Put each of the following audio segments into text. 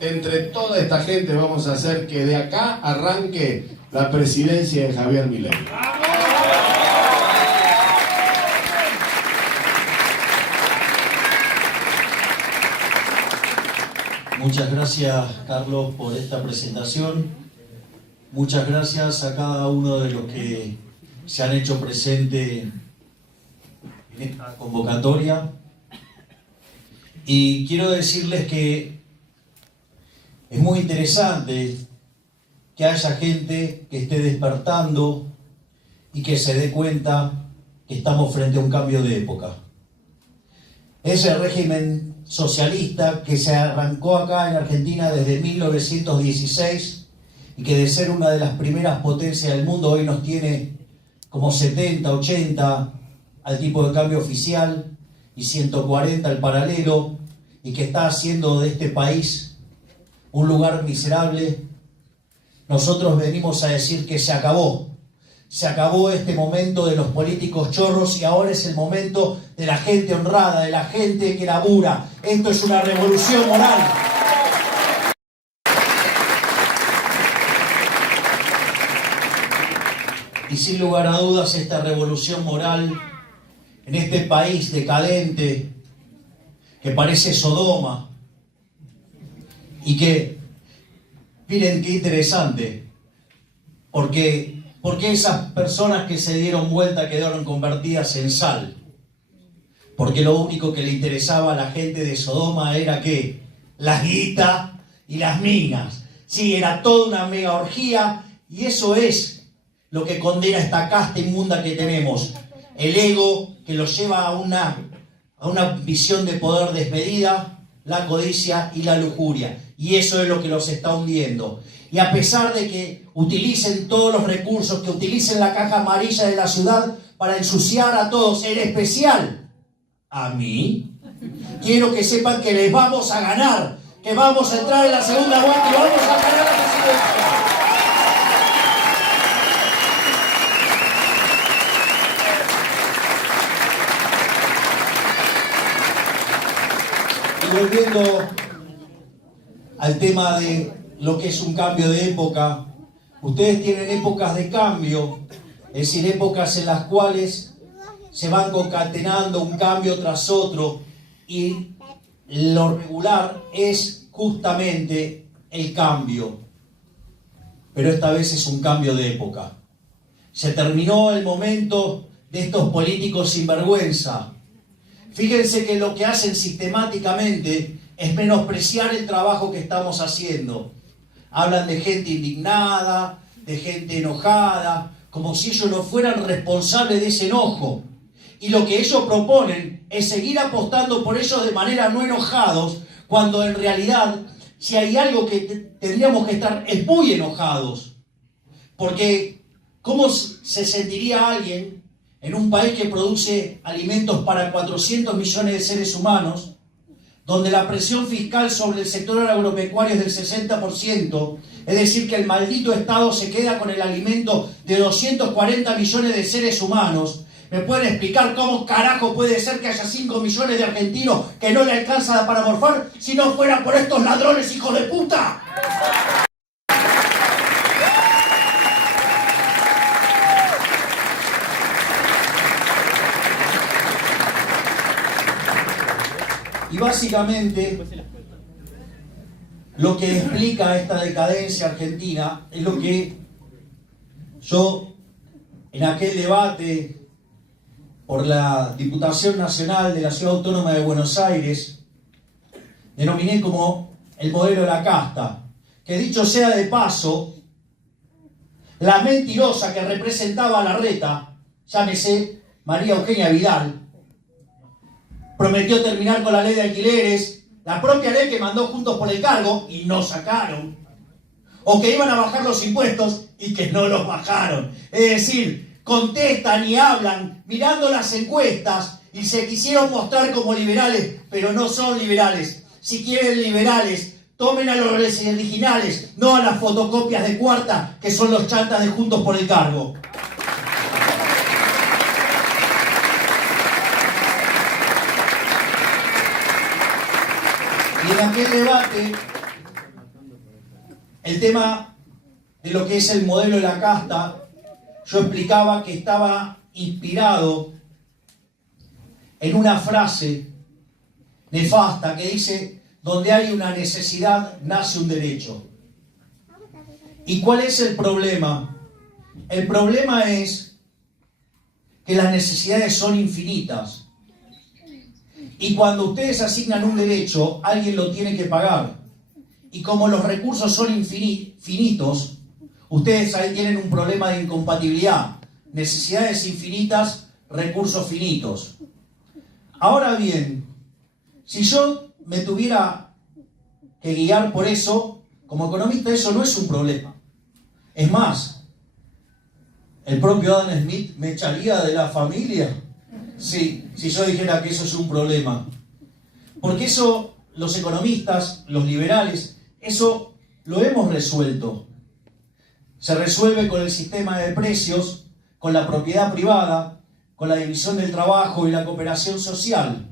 entre toda esta gente vamos a hacer que de acá arranque la presidencia de Javier Milei. Muchas gracias, Carlos, por esta presentación. Muchas gracias a cada uno de los que se han hecho presente en esta convocatoria. Y quiero decirles que es muy interesante que haya gente que esté despertando y que se dé cuenta que estamos frente a un cambio de época. Ese régimen socialista que se arrancó acá en Argentina desde 1916 y que de ser una de las primeras potencias del mundo hoy nos tiene como 70, 80 al tipo de cambio oficial y 140 al paralelo, y que está haciendo de este país un lugar miserable. Nosotros venimos a decir que se acabó. Se acabó este momento de los políticos chorros y ahora es el momento de la gente honrada, de la gente que labura. Esto es una revolución moral. Y sin lugar a dudas, esta revolución moral en este país decadente que parece Sodoma y que, miren qué interesante, porque esas personas que se dieron vuelta quedaron convertidas en sal. Porque lo único que le interesaba a la gente de Sodoma era ¿qué? Las guitas y las minas. Sí, era toda una mega orgía, y eso es lo que condena esta casta inmunda que tenemos. El ego que los lleva a una visión de poder desmedida, la codicia y la lujuria. Y eso es lo que los está hundiendo. Y a pesar de que utilicen todos los recursos, que utilicen la caja amarilla de la ciudad para ensuciar a todos, en especial a mí, quiero que sepan que les vamos a ganar, que vamos a entrar en la segunda vuelta y vamos a ganar la presidencia. Y volviendo al tema de lo que es un cambio de época, ustedes tienen épocas de cambio, es decir, épocas en las cuales se van concatenando un cambio tras otro, y lo regular es justamente el cambio. Pero esta vez es un cambio de época. Se terminó el momento de estos políticos sinvergüenza. Fíjense que lo que hacen sistemáticamente es menospreciar el trabajo que estamos haciendo. Hablan de gente indignada, de gente enojada, como si ellos no fueran responsables de ese enojo. Y lo que ellos proponen es seguir apostando por ellos de manera no enojados, cuando en realidad, si hay algo que tendríamos que estar, es muy enojados. Porque, ¿cómo se sentiría alguien en un país que produce alimentos para 400 millones de seres humanos, donde la presión fiscal sobre el sector agropecuario es del 60%, es decir, que el maldito Estado se queda con el alimento de 240 millones de seres humanos? ¿Me pueden explicar cómo carajo puede ser que haya 5 millones de argentinos que no le alcanza para morfar si no fuera por estos ladrones hijos de puta? Y básicamente lo que explica esta decadencia argentina es lo que yo en aquel debate por la Diputación Nacional de la Ciudad Autónoma de Buenos Aires denominé como el modelo de la casta, que dicho sea de paso, la mentirosa que representaba a Larreta, llámese María Eugenia Vidal, prometió terminar con la ley de alquileres, la propia ley que mandó Juntos por el Cargo y no sacaron, o que iban a bajar los impuestos y que no los bajaron. Es decir, contestan y hablan mirando las encuestas y se quisieron mostrar como liberales, pero no son liberales. Si quieren liberales, tomen a los originales, no a las fotocopias de cuarta que son los chantas de Juntos por el Cargo. Y en aquel debate el tema de lo que es el modelo de la casta, yo explicaba que estaba inspirado en una frase nefasta que dice: donde hay una necesidad, nace un derecho. ¿Y cuál es el problema? El problema es que las necesidades son infinitas. Y cuando ustedes asignan un derecho, alguien lo tiene que pagar. Y como los recursos son infinitos, ustedes ahí tienen un problema de incompatibilidad. Necesidades infinitas, recursos finitos. Ahora bien, si yo me tuviera que guiar por eso, como economista, eso no es un problema. Es más, el propio Adam Smith me echaría de la familia si yo dijera que eso es un problema. Porque eso, los economistas, los liberales, eso lo hemos resuelto. Se resuelve con el sistema de precios, con la propiedad privada, con la división del trabajo y la cooperación social.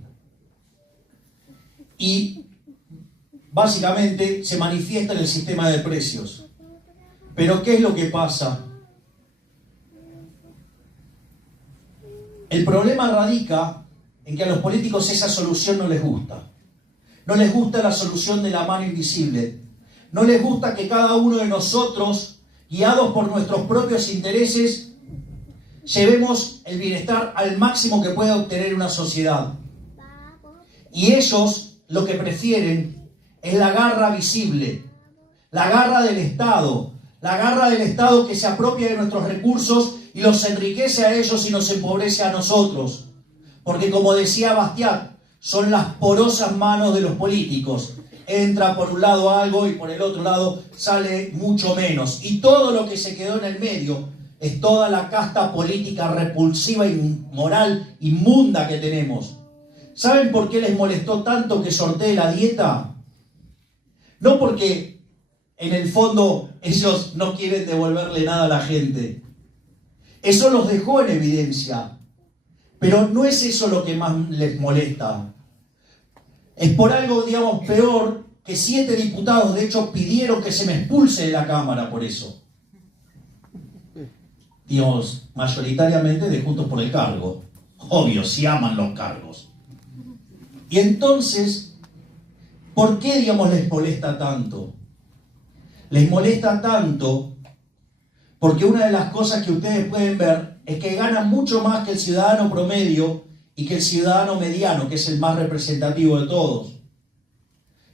Y básicamente se manifiesta en el sistema de precios. Pero ¿qué es lo que pasa? El problema radica en que a los políticos esa solución no les gusta. No les gusta la solución de la mano invisible. No les gusta que cada uno de nosotros, guiados por nuestros propios intereses, llevemos el bienestar al máximo que pueda obtener una sociedad. Y ellos lo que prefieren es la garra visible, la garra del Estado que se apropia de nuestros recursos y los enriquece a ellos y nos empobrece a nosotros. Porque como decía Bastiat, son las porosas manos de los políticos. Entra por un lado algo y por el otro lado sale mucho menos. Y todo lo que se quedó en el medio es toda la casta política repulsiva, inmoral, inmunda que tenemos. ¿Saben por qué les molestó tanto que sortee la dieta? No porque en el fondo ellos no quieren devolverle nada a la gente. Eso los dejó en evidencia. Pero no es eso lo que más les molesta. Es por algo, digamos, peor, que 7 diputados, de hecho, pidieron que se me expulse de la Cámara por eso. Digamos, mayoritariamente de Juntos por el Cargo. Obvio, si aman los cargos. Y entonces, ¿por qué, digamos, les molesta tanto? Les molesta tanto porque una de las cosas que ustedes pueden ver es que ganan mucho más que el ciudadano promedio y que el ciudadano mediano, que es el más representativo de todos.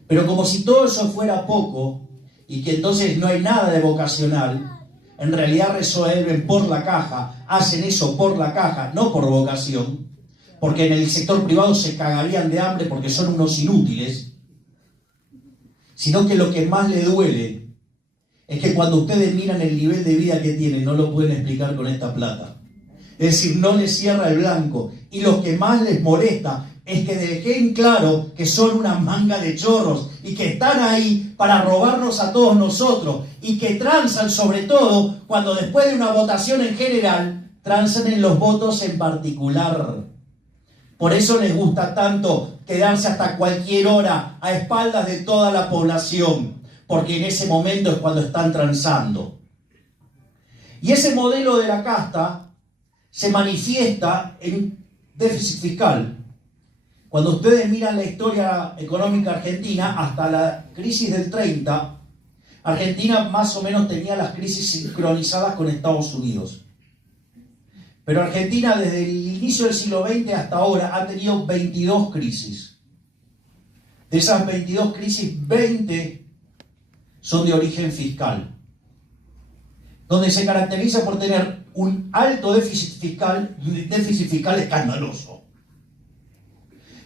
Pero como si todo eso fuera poco y que entonces no hay nada de vocacional, en realidad resuelven por la caja, hacen eso por la caja, no por vocación, porque en el sector privado se cagarían de hambre porque son unos inútiles, sino que lo que más les duele es que cuando ustedes miran el nivel de vida que tienen, no lo pueden explicar con esta plata. Es decir, no les cierra el blanco. Y lo que más les molesta es que dejen claro que son una manga de chorros y que están ahí para robarnos a todos nosotros y que transan sobre todo cuando después de una votación en general, transan en los votos en particular. Por eso les gusta tanto quedarse hasta cualquier hora a espaldas de toda la población, porque en ese momento es cuando están transando. Y ese modelo de la casta se manifiesta en déficit fiscal. Cuando ustedes miran la historia económica argentina, hasta la crisis del 30, Argentina más o menos tenía las crisis sincronizadas con Estados Unidos. Pero Argentina desde el inicio del siglo XX hasta ahora ha tenido 22 crisis. De esas 22 crisis, 20 son de origen fiscal, donde se caracteriza por tener un alto déficit fiscal escandaloso.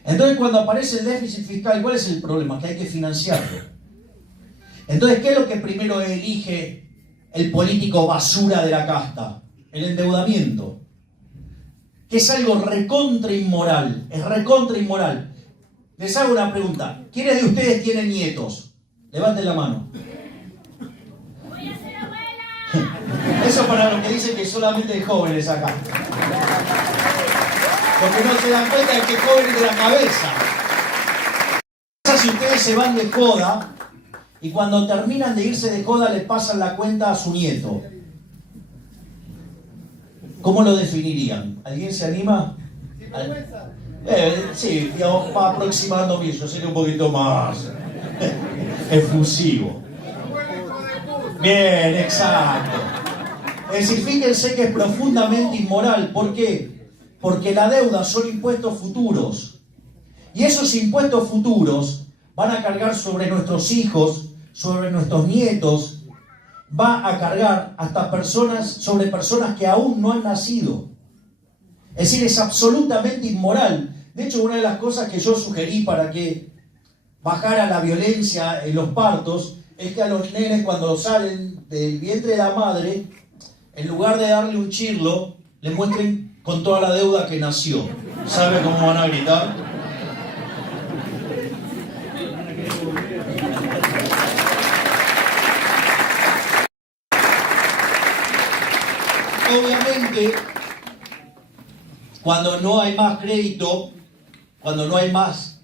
Entonces, cuando aparece el déficit fiscal, ¿cuál es el problema? Que hay que financiarlo. Entonces, ¿qué es lo que primero elige el político basura de la casta? El endeudamiento, que es algo recontra inmoral, es recontra inmoral. Les hago una pregunta: ¿quiénes de ustedes tienen nietos? Levanten la mano. ¡Voy a ser abuela! Eso para los que dicen que solamente hay jóvenes acá. Porque no se dan cuenta de que jóvenes de la cabeza. Si ustedes se van de joda y cuando terminan de irse de joda le pasan la cuenta a su nieto. ¿Cómo lo definirían? ¿Alguien se anima? Sí, digamos, va aproximándome, yo sería un poquito más efusivo. Bien, exacto. Es decir, fíjense que es profundamente inmoral. ¿Por qué? Porque la deuda son impuestos futuros. Y esos impuestos futuros van a cargar sobre nuestros hijos, sobre nuestros nietos, va a cargar hasta sobre personas que aún no han nacido. Es decir, es absolutamente inmoral. De hecho, una de las cosas que yo sugerí para que bajara la violencia en los partos es que a los nenes, cuando salen del vientre de la madre, en lugar de darle un chirlo, le muestren con toda la deuda que nació. ¿Sabe cómo van a gritar? Obviamente, cuando no hay más crédito, cuando no hay más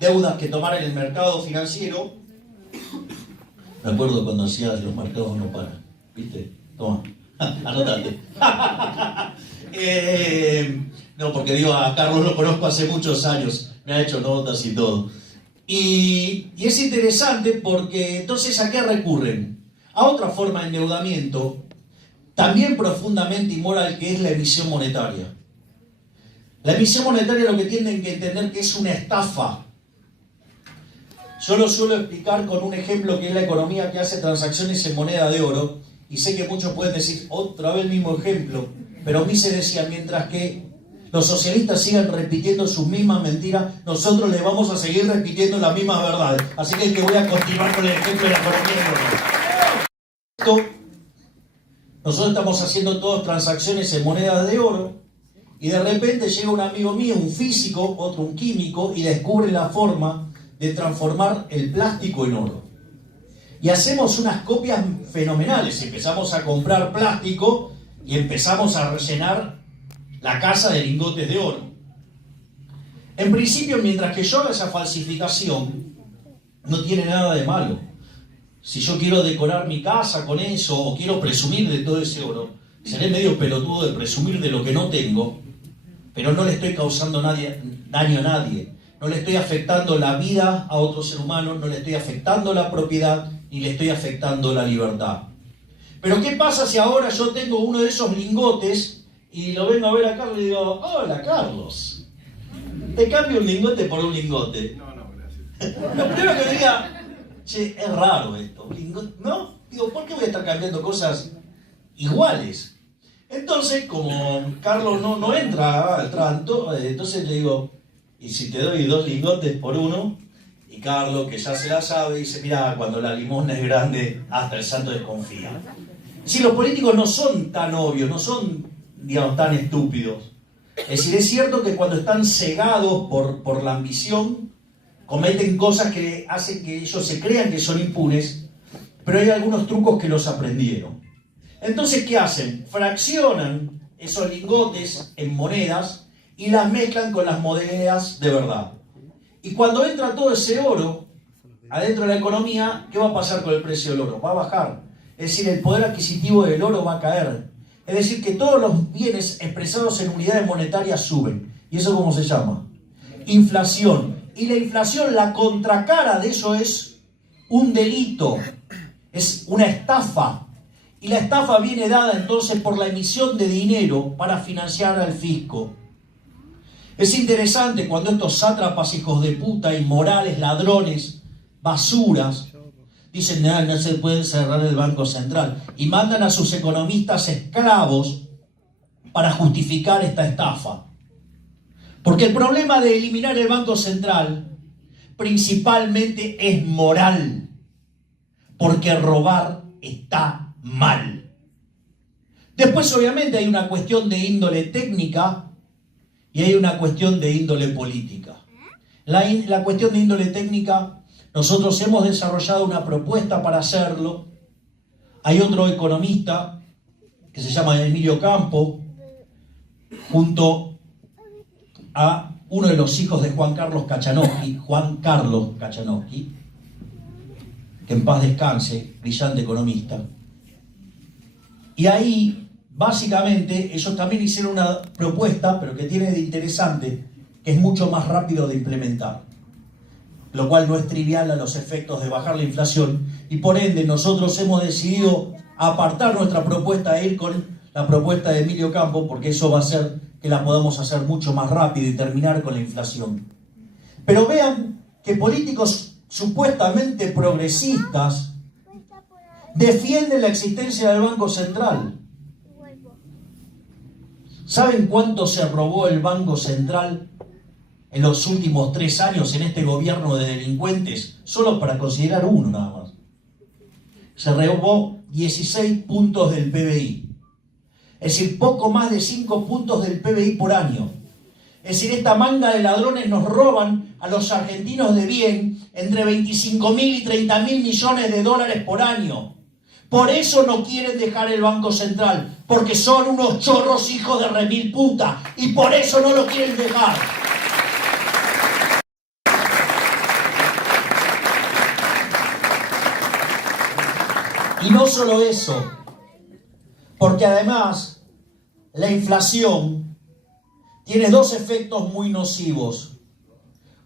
deudas que tomar en el mercado financiero, me acuerdo cuando hacías los mercados no paran, ¿viste? Toma, anotate. No, porque digo, a Carlos lo conozco hace muchos años, me ha hecho notas y todo. Y es interesante porque entonces ¿a qué recurren? A otra forma de endeudamiento, también profundamente inmoral, que es la emisión monetaria. La emisión monetaria lo que tienen que entender que es una estafa. Yo lo suelo explicar con un ejemplo que es la economía que hace transacciones en moneda de oro, y sé que muchos pueden decir otra vez el mismo ejemplo, pero Mises decía, mientras que los socialistas sigan repitiendo sus mismas mentiras, nosotros les vamos a seguir repitiendo las mismas verdades. Así que voy a continuar con el ejemplo de la economía de oro. Nosotros estamos haciendo todas transacciones en monedas de oro y de repente llega un amigo mío, un físico, otro un químico, y descubre la forma de transformar el plástico en oro. Y hacemos unas copias fenomenales. Empezamos a comprar plástico y empezamos a rellenar la casa de lingotes de oro. En principio, mientras que yo haga esa falsificación, no tiene nada de malo. Si yo quiero decorar mi casa con eso o quiero presumir de todo ese oro, seré medio pelotudo de presumir de lo que no tengo, pero no le estoy causando daño a nadie. No le estoy afectando la vida a otro ser humano, no le estoy afectando la propiedad, ni le estoy afectando la libertad. Pero ¿qué pasa si ahora yo tengo uno de esos lingotes y lo vengo a ver a Carlos y digo, hola Carlos, te cambio un lingote por un lingote? No, gracias. Lo primero que diga, che, es raro esto, ¿no? Digo, ¿por qué voy a estar cambiando cosas iguales? Entonces, como Carlos no entra al trato, entonces le digo, ¿y si te doy 2 lingotes por uno? Y Carlos, que ya se la sabe, dice, mirá, cuando la limosna es grande, hasta el santo desconfía. Si los políticos no son tan obvios, no son, digamos, tan estúpidos. Es decir, es cierto que cuando están cegados por la ambición, cometen cosas que hacen que ellos se crean que son impunes, pero hay algunos trucos que los aprendieron. Entonces, ¿qué hacen? Fraccionan esos lingotes en monedas y las mezclan con las monedas de verdad. Y cuando entra todo ese oro adentro de la economía, ¿qué va a pasar con el precio del oro? Va a bajar. Es decir, el poder adquisitivo del oro va a caer. Es decir, que todos los bienes expresados en unidades monetarias suben. ¿Y eso cómo se llama? Inflación. Y la inflación, la contracara de eso es un delito. Es una estafa. Y la estafa viene dada entonces por la emisión de dinero para financiar al fisco. Es interesante cuando estos sátrapas, hijos de puta, inmorales, ladrones, basuras, dicen, no se puede cerrar el Banco Central. Y mandan a sus economistas esclavos para justificar esta estafa. Porque el problema de eliminar el Banco Central principalmente es moral. Porque robar está mal. Después, obviamente, hay una cuestión de índole técnica y hay una cuestión de índole política. La cuestión de índole técnica, nosotros hemos desarrollado una propuesta para hacerlo. Hay otro economista que se llama Emilio Campo, junto a uno de los hijos de Juan Carlos Kachanowski, que en paz descanse, brillante economista. Y ahí, básicamente, ellos también hicieron una propuesta, pero que tiene de interesante, que es mucho más rápido de implementar, lo cual no es trivial a los efectos de bajar la inflación, y por ende nosotros hemos decidido apartar nuestra propuesta e ir con la propuesta de Emilio Campo, porque eso va a hacer que la podamos hacer mucho más rápido y terminar con la inflación. Pero vean que políticos supuestamente progresistas defienden la existencia del Banco Central. ¿Saben cuánto se robó el Banco Central en los últimos 3 años en este gobierno de delincuentes? Solo para considerar uno nada más. Se robó 16 puntos del PBI. Es decir, poco más de 5 puntos del PBI por año. Es decir, esta manga de ladrones nos roban a los argentinos de bien entre 25.000 y 30.000 millones de dólares por año. Por eso no quieren dejar el Banco Central, porque son unos chorros hijos de remil puta, y por eso no lo quieren dejar. Y no solo eso, porque además la inflación tiene 2 efectos muy nocivos.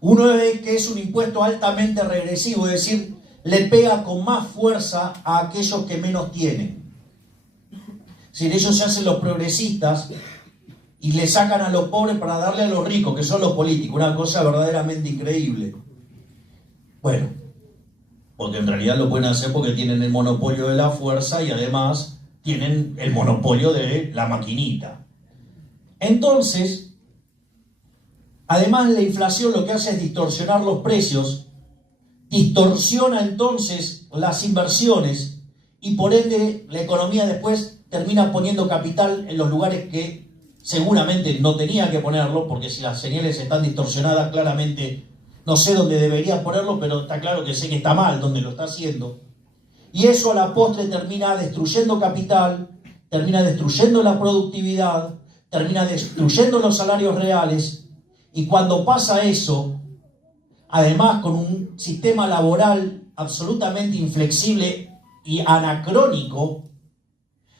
Uno es que es un impuesto altamente regresivo, es decir, le pega con más fuerza a aquellos que menos tienen. Si ellos se hacen los progresistas y le sacan a los pobres para darle a los ricos, que son los políticos, una cosa verdaderamente increíble. Bueno, porque en realidad lo pueden hacer porque tienen el monopolio de la fuerza y además tienen el monopolio de la maquinita. Entonces, además la inflación lo que hace es distorsionar los precios, distorsiona entonces las inversiones y por ende la economía después termina poniendo capital en los lugares que seguramente no tenía que ponerlo, porque si las señales están distorsionadas claramente no sé dónde debería ponerlo, pero está claro que sé que está mal donde lo está haciendo. Y eso a la postre termina destruyendo capital, termina destruyendo la productividad, termina destruyendo los salarios reales, y cuando pasa eso, además con un sistema laboral absolutamente inflexible y anacrónico,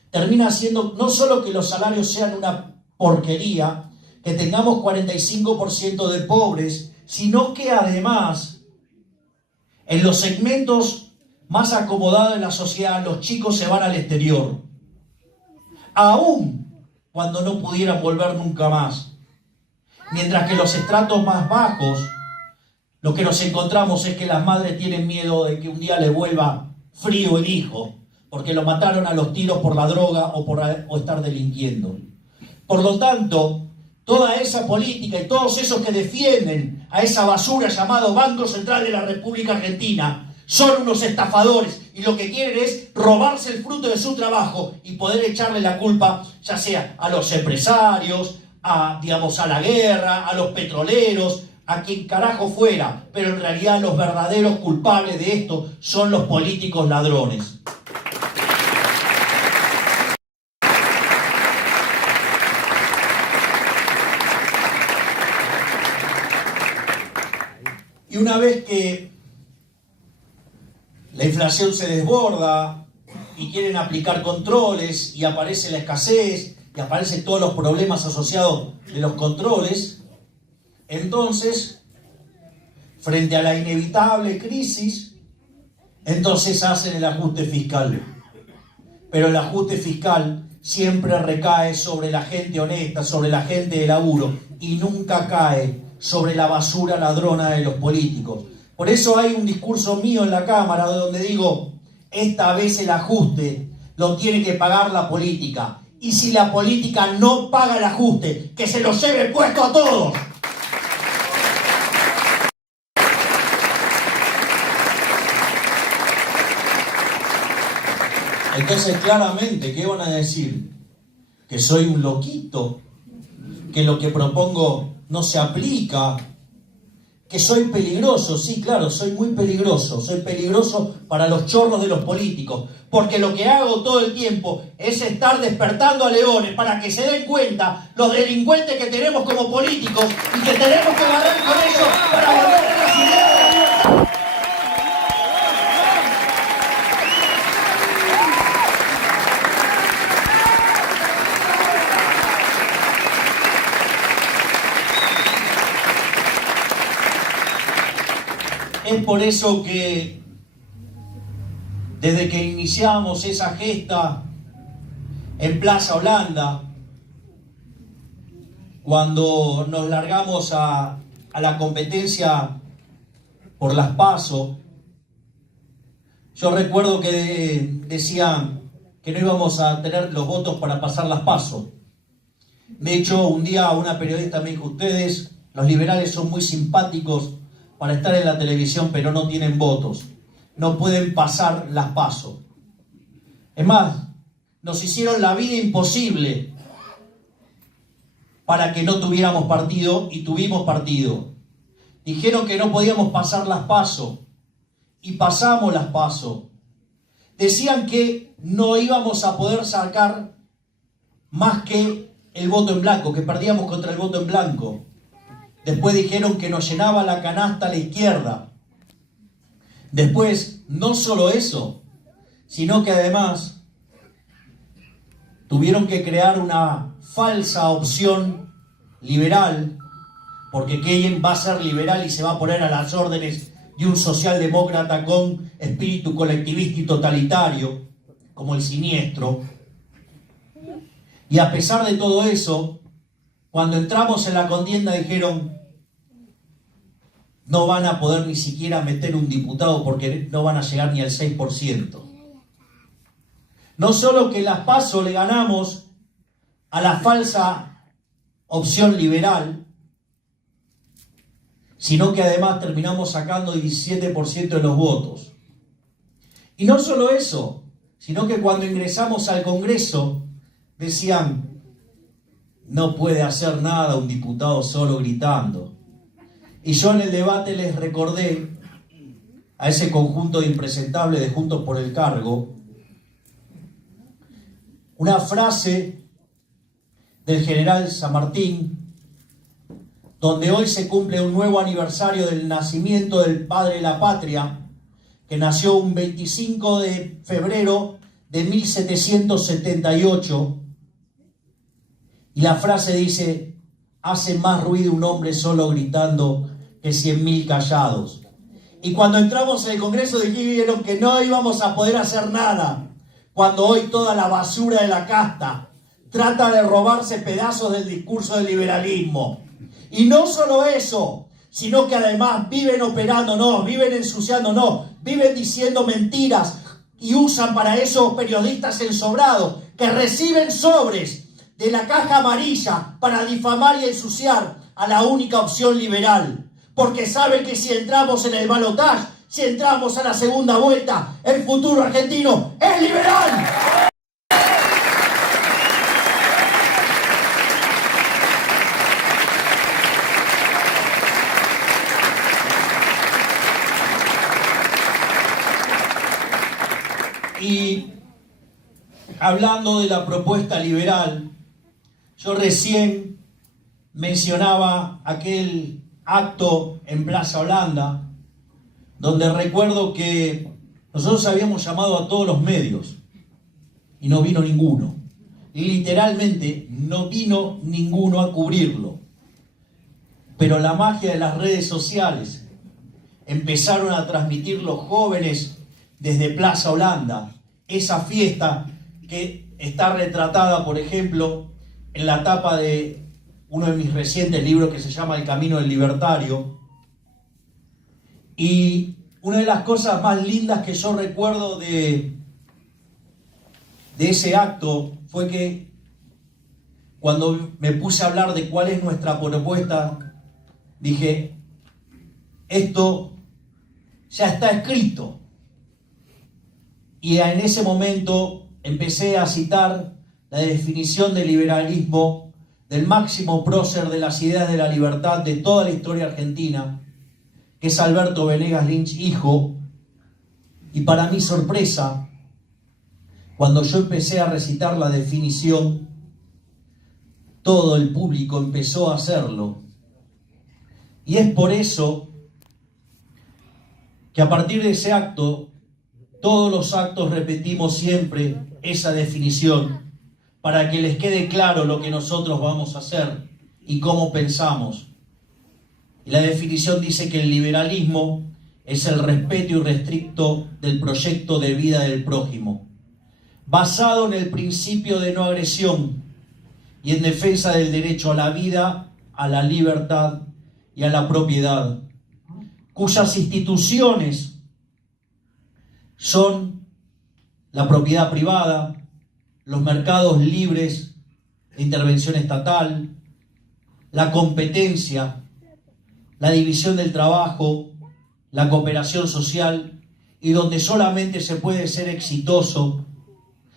termina haciendo no solo que los salarios sean una porquería, que tengamos 45% de pobres, sino que además en los segmentos más acomodados de la sociedad los chicos se van al exterior, aún cuando no pudieran volver nunca más. Mientras que los estratos más bajos, lo que nos encontramos es que las madres tienen miedo de que un día le vuelva frío el hijo, porque lo mataron a los tiros por la droga o estar delinquiendo. Por lo tanto, toda esa política y todos esos que defienden a esa basura llamado Banco Central de la República Argentina son unos estafadores y lo que quieren es robarse el fruto de su trabajo y poder echarle la culpa ya sea a los empresarios, a la guerra, a los petroleros, a quien carajo fuera, pero en realidad los verdaderos culpables de esto son los políticos ladrones. Y una vez que la inflación se desborda y quieren aplicar controles y aparece la escasez y aparecen todos los problemas asociados de los controles, entonces, frente a la inevitable crisis, entonces hacen el ajuste fiscal. Pero el ajuste fiscal siempre recae sobre la gente honesta, sobre la gente de laburo, y nunca cae sobre la basura ladrona de los políticos. Por eso hay un discurso mío en la Cámara donde digo, esta vez el ajuste lo tiene que pagar la política. Y si la política no paga el ajuste, que se lo lleve puesto a todos. Entonces, claramente, ¿qué van a decir? Que soy un loquito, que lo que propongo no se aplica, que soy peligroso. Sí, claro, soy muy peligroso. Soy peligroso para los chorros de los políticos, porque lo que hago todo el tiempo es estar despertando a leones para que se den cuenta los delincuentes que tenemos como políticos y que tenemos que barrer con ellos para volver a las ideas. es por eso que desde que iniciamos esa gesta en Plaza Holanda, cuando nos largamos a la competencia por las PASO, yo recuerdo que decían que no íbamos a tener los votos para pasar las PASO. De hecho, un día una periodista me dijo: ustedes, los liberales, son muy simpáticos para estar en la televisión, pero no tienen votos. No pueden pasar las PASO. Es más, nos hicieron la vida imposible para que no tuviéramos partido, y tuvimos partido. Dijeron que no podíamos pasar las PASO y pasamos las PASO. Decían que no íbamos a poder sacar más que el voto en blanco, que perdíamos contra el voto en blanco. Después dijeron que nos llenaba la canasta a la izquierda. Después, no solo eso, sino que además tuvieron que crear una falsa opción liberal, porque ¿quién va a ser liberal y se va a poner a las órdenes de un socialdemócrata con espíritu colectivista y totalitario, como el Siniestro? Y a pesar de todo eso, cuando entramos en la contienda dijeron: no van a poder ni siquiera meter un diputado porque no van a llegar ni al 6%. No solo que las PASO le ganamos a la falsa opción liberal, sino que además terminamos sacando el 17% de los votos. Y no solo eso, sino que cuando ingresamos al Congreso decían: no puede hacer nada un diputado solo gritando. Y yo en el debate les recordé a ese conjunto de impresentables de Juntos por el Cargo una frase del general San Martín, donde hoy se cumple un nuevo aniversario del nacimiento del padre de la patria, que nació un 25 de febrero de 1778, y la frase dice: hace más ruido un hombre solo gritando que 100.000 callados. Y cuando entramos en el Congreso dijeron que no íbamos a poder hacer nada, cuando hoy toda la basura de la casta trata de robarse pedazos del discurso del liberalismo. Y no solo eso, sino que además viven operándonos, viven ensuciándonos, viven diciendo mentiras, y usan para eso periodistas ensobrados que reciben sobres de la caja amarilla para difamar y ensuciar a la única opción liberal. Porque saben que si entramos en el balotaje, si entramos a la segunda vuelta, el futuro argentino es liberal. Y hablando de la propuesta liberal, yo recién mencionaba aquel acto en Plaza Holanda, donde recuerdo que nosotros habíamos llamado a todos los medios y no vino ninguno. Y literalmente no vino ninguno a cubrirlo. Pero la magia de las redes sociales empezaron a transmitir los jóvenes desde Plaza Holanda, esa fiesta que está retratada, por ejemplo, en la tapa de uno de mis recientes libros que se llama El Camino del Libertario. Y una de las cosas más lindas que yo recuerdo de ese acto fue que cuando me puse a hablar de cuál es nuestra propuesta, dije: esto ya está escrito. Y en ese momento empecé a citar la definición de liberalismo del máximo prócer de las ideas de la libertad de toda la historia argentina, que es Alberto Venegas Lynch, hijo. Y para mi sorpresa, cuando yo empecé a recitar la definición, todo el público empezó a hacerlo. Y es por eso que a partir de ese acto, todos los actos repetimos siempre esa definición, para que les quede claro lo que nosotros vamos a hacer y cómo pensamos. Y la definición dice que el liberalismo es el respeto irrestricto del proyecto de vida del prójimo, basado en el principio de no agresión y en defensa del derecho a la vida, a la libertad y a la propiedad, cuyas instituciones son la propiedad privada, los mercados libres de intervención estatal, la competencia, la división del trabajo, la cooperación social, y donde solamente se puede ser exitoso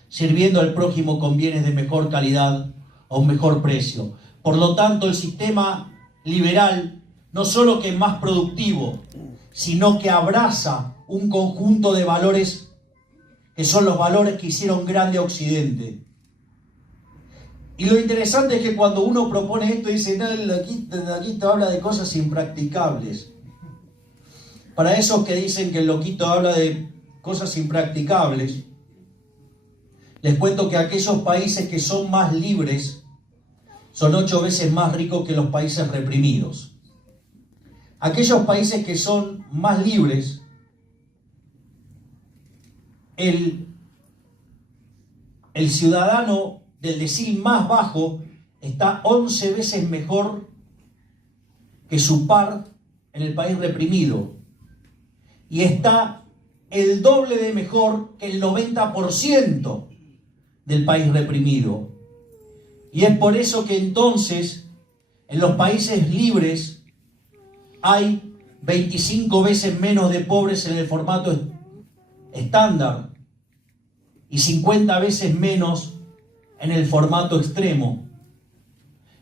sirviendo al prójimo con bienes de mejor calidad a un mejor precio. Por lo tanto, el sistema liberal no solo que es más productivo, sino que abraza un conjunto de valores que son los valores que hicieron grande a Occidente. Y lo interesante es que cuando uno propone esto, dice, no, aquí te habla de cosas impracticables. Para esos que dicen que el loquito habla de cosas impracticables, les cuento que aquellos países que son más libres son 8 veces más ricos que los países reprimidos. Aquellos países que son más libres, el ciudadano del decil más bajo está 11 veces mejor que su par en el país reprimido. Y está el doble de mejor que el 90% del país reprimido. Y es por eso que entonces en los países libres hay 25 veces menos de pobres en el formato estándar y 50 veces menos en el formato extremo.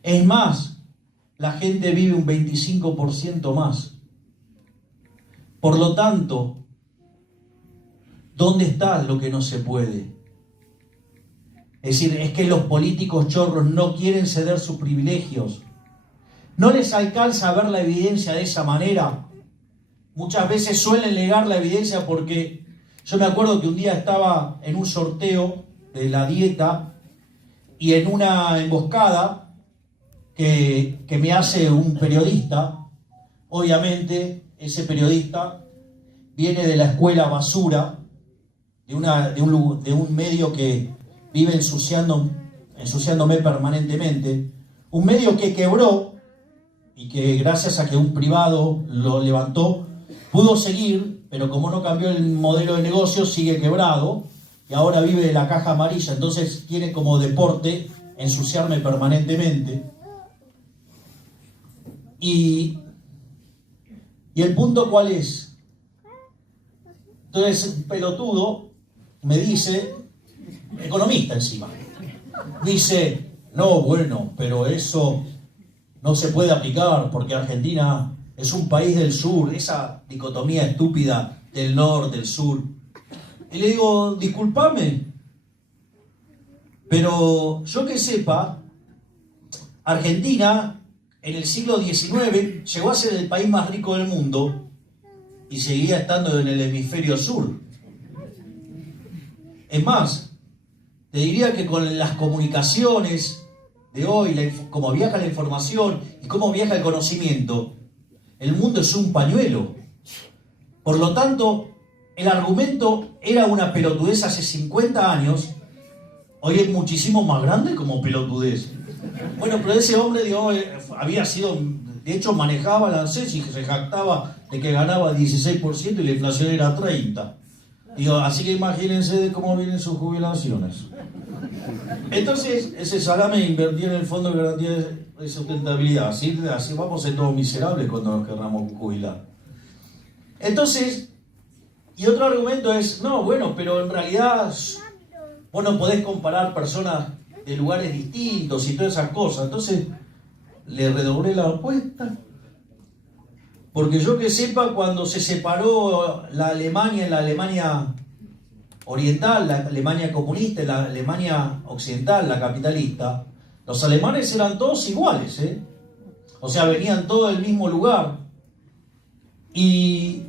Es más, la gente vive un 25% más. Por lo tanto, ¿dónde está lo que no se puede? Es decir, es que los políticos chorros no quieren ceder sus privilegios. ¿No les alcanza a ver la evidencia de esa manera? Muchas veces suelen negar la evidencia porque yo me acuerdo que un día estaba en un sorteo de la dieta y en una emboscada que me hace un periodista. Obviamente ese periodista viene de la escuela basura, de un medio que vive ensuciándome permanentemente, un medio que quebró y que gracias a que un privado lo levantó, pudo seguir, pero como no cambió el modelo de negocio, sigue quebrado y ahora vive de la caja amarilla, entonces tiene como deporte ensuciarme permanentemente. Y el punto ¿cuál es? Entonces, un pelotudo me dice, economista encima, dice, no, bueno, pero eso no se puede aplicar porque Argentina es un país del sur, esa dicotomía estúpida del norte, del sur. Y le digo, discúlpame, pero yo que sepa, Argentina en el siglo XIX llegó a ser el país más rico del mundo y seguía estando en el hemisferio sur. Es más, te diría que con las comunicaciones de hoy, cómo viaja la información y cómo viaja el conocimiento, el mundo es un pañuelo. Por lo tanto, el argumento era una pelotudez hace 50 años, hoy es muchísimo más grande como pelotudez. Bueno, pero ese hombre, digo, había sido, de hecho manejaba la ANSES y se jactaba de que ganaba 16% y la inflación era 30%. Digo, así que imagínense de cómo vienen sus jubilaciones. Entonces, ese salame invertía en el Fondo de Garantía de Sustentabilidad. Así vamos a ser todos miserables cuando nos querramos jubilar. Entonces, y otro argumento es, no, bueno, pero en realidad vos no podés comparar personas de lugares distintos y todas esas cosas. Entonces, le redoblé la apuesta. Porque yo que sepa, cuando se separó la Alemania en la Alemania oriental, la Alemania comunista y la Alemania occidental, la capitalista, los alemanes eran todos iguales, ¿eh? O sea, venían todos del mismo lugar. Y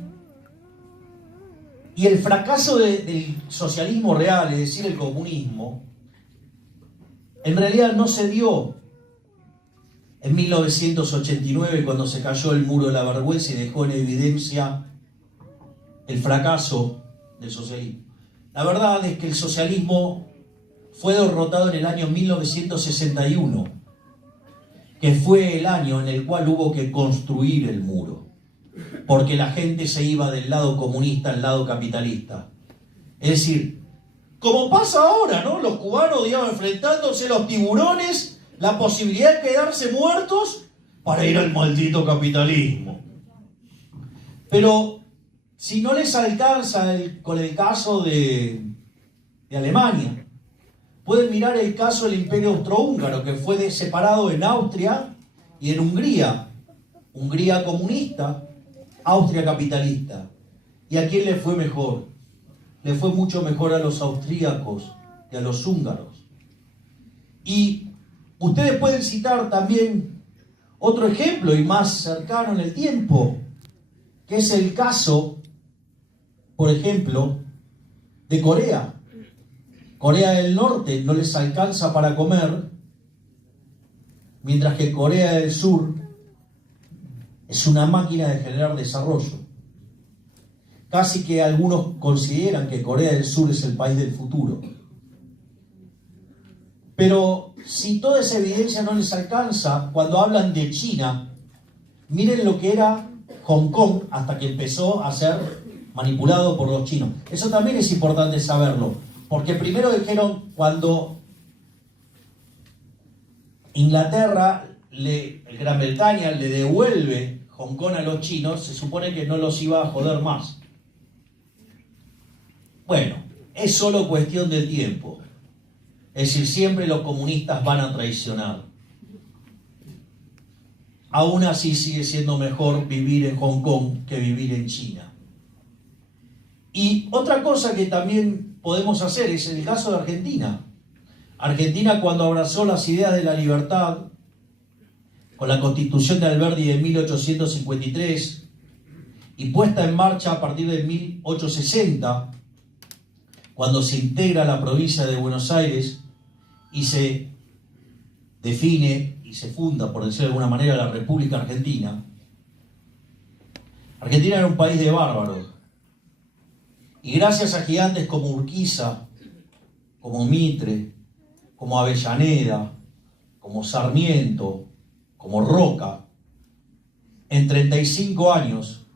el fracaso del socialismo real, es decir, el comunismo, en realidad no se dio en 1989 cuando se cayó el muro de la vergüenza y dejó en evidencia el fracaso del socialismo. La verdad es que el socialismo fue derrotado en el año 1961, que fue el año en el cual hubo que construir el muro, porque la gente se iba del lado comunista al lado capitalista. Es decir, como pasa ahora, ¿no? Los cubanos, digamos, enfrentándose a los tiburones, la posibilidad de quedarse muertos para ir al maldito capitalismo. Pero si no les alcanza con el caso de Alemania, pueden mirar el caso del Imperio Austrohúngaro, que fue separado en Austria y en Hungría. Hungría comunista, Austria capitalista. ¿Y a quién le fue mejor? Le fue mucho mejor a los austríacos que a los húngaros. Y ustedes pueden citar también otro ejemplo y más cercano en el tiempo, que es el caso, por ejemplo, de Corea. Corea del Norte no les alcanza para comer, mientras que Corea del Sur es una máquina de generar desarrollo. Casi que algunos consideran que Corea del Sur es el país del futuro. Pero si toda esa evidencia no les alcanza, cuando hablan de China, miren lo que era Hong Kong hasta que empezó a ser manipulado por los chinos. Eso también es importante saberlo, porque primero dijeron, cuando Inglaterra, Gran Bretaña le devuelve Hong Kong a los chinos, se supone que no los iba a joder más. Bueno, es solo cuestión del tiempo. Es decir, siempre los comunistas van a traicionar. Aún así sigue siendo mejor vivir en Hong Kong que vivir en China. Y otra cosa que también podemos hacer es el caso de Argentina. Argentina, cuando abrazó las ideas de la libertad, con la Constitución de Alberdi de 1853 y puesta en marcha a partir de 1860, cuando se integra la provincia de Buenos Aires y se define y se funda, por decirlo de alguna manera, la República Argentina. Argentina era un país de bárbaros. Y gracias a gigantes como Urquiza, como Mitre, como Avellaneda, como Sarmiento, como Roca, en 35 años,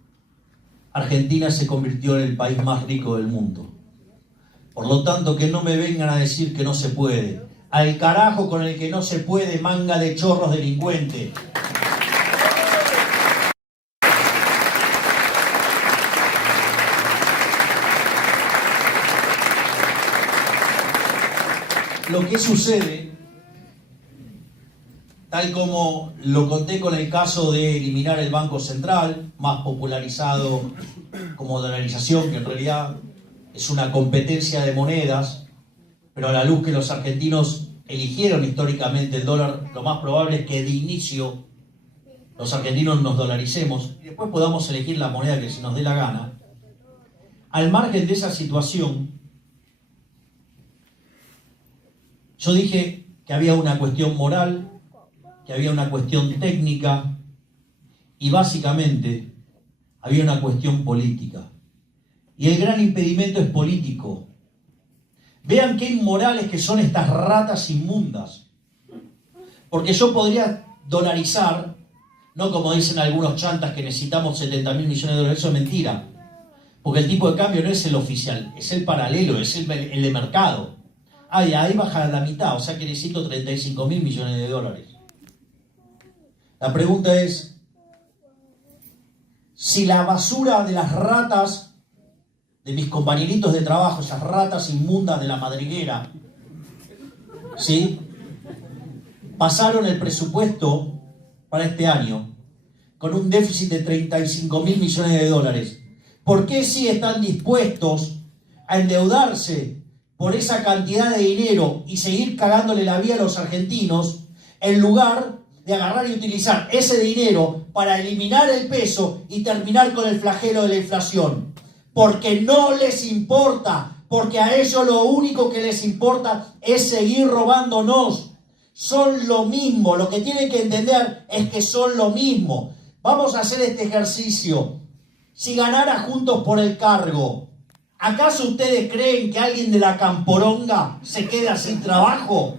Argentina se convirtió en el país más rico del mundo. Por lo tanto, que no me vengan a decir que no se puede. Al carajo con el que no se puede, manga de chorros delincuentes. Lo que sucede, tal como lo conté con el caso de eliminar el Banco Central, más popularizado como dolarización, que en realidad es una competencia de monedas, pero a la luz que los argentinos eligieron históricamente el dólar, lo más probable es que de inicio los argentinos nos dolaricemos y después podamos elegir la moneda que se nos dé la gana. Al margen de esa situación, yo dije que había una cuestión moral, que había una cuestión técnica y básicamente había una cuestión política. Y el gran impedimento es político. Vean qué inmorales que son estas ratas inmundas. Porque yo podría dolarizar, no como dicen algunos chantas que necesitamos 70.000 millones de dólares, eso es mentira. Porque el tipo de cambio no es el oficial, es el paralelo, es el de mercado. Y ahí baja a la mitad, o sea que necesito 35.000 millones de dólares. La pregunta es, si la basura de las ratas de mis compañeritos de trabajo, esas ratas inmundas de la madriguera, ¿sí?, pasaron el presupuesto para este año con un déficit de 35.000 millones de dólares. ¿Por qué sí están dispuestos a endeudarse por esa cantidad de dinero y seguir cagándole la vida a los argentinos, en lugar de agarrar y utilizar ese dinero para eliminar el peso y terminar con el flagelo de la inflación? Porque no les importa, porque a ellos lo único que les importa es seguir robándonos. Son lo mismo, lo que tienen que entender es que son lo mismo. Vamos a hacer este ejercicio. si ganara Juntos por el Cargo, ¿acaso ustedes creen que alguien de la Camporonga se queda sin trabajo?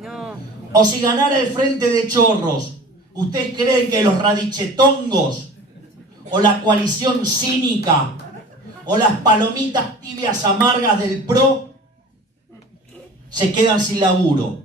No. O si ganara el Frente de Chorros, ¿ustedes creen que los radichetongos, o la coalición cínica, o las palomitas tibias amargas del PRO se quedan sin laburo?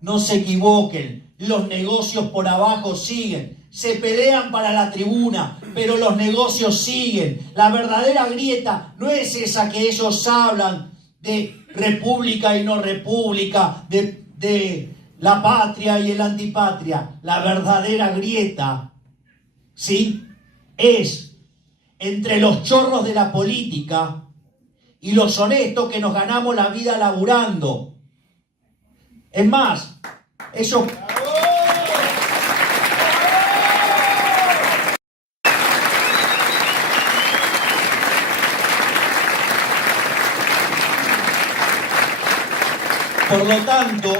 No se equivoquen, los negocios por abajo siguen. Se pelean para la tribuna, pero los negocios siguen. La verdadera grieta no es esa que ellos hablan de república y no república, de la patria y el antipatria. La verdadera grieta, ¿sí?, es entre los chorros de la política y los honestos que nos ganamos la vida laburando. Es más, eso... Por lo tanto,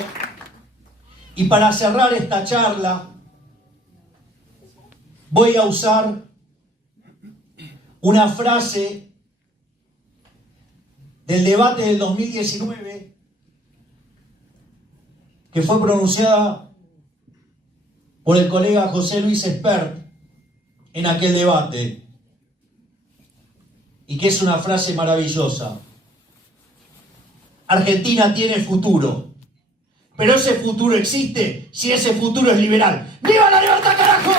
y para cerrar esta charla, voy a usar una frase del debate del 2019 que fue pronunciada por el colega José Luis Espert en aquel debate, y que es una frase maravillosa. Argentina tiene futuro, pero ese futuro existe si ese futuro es liberal. ¡Viva la libertad, carajo!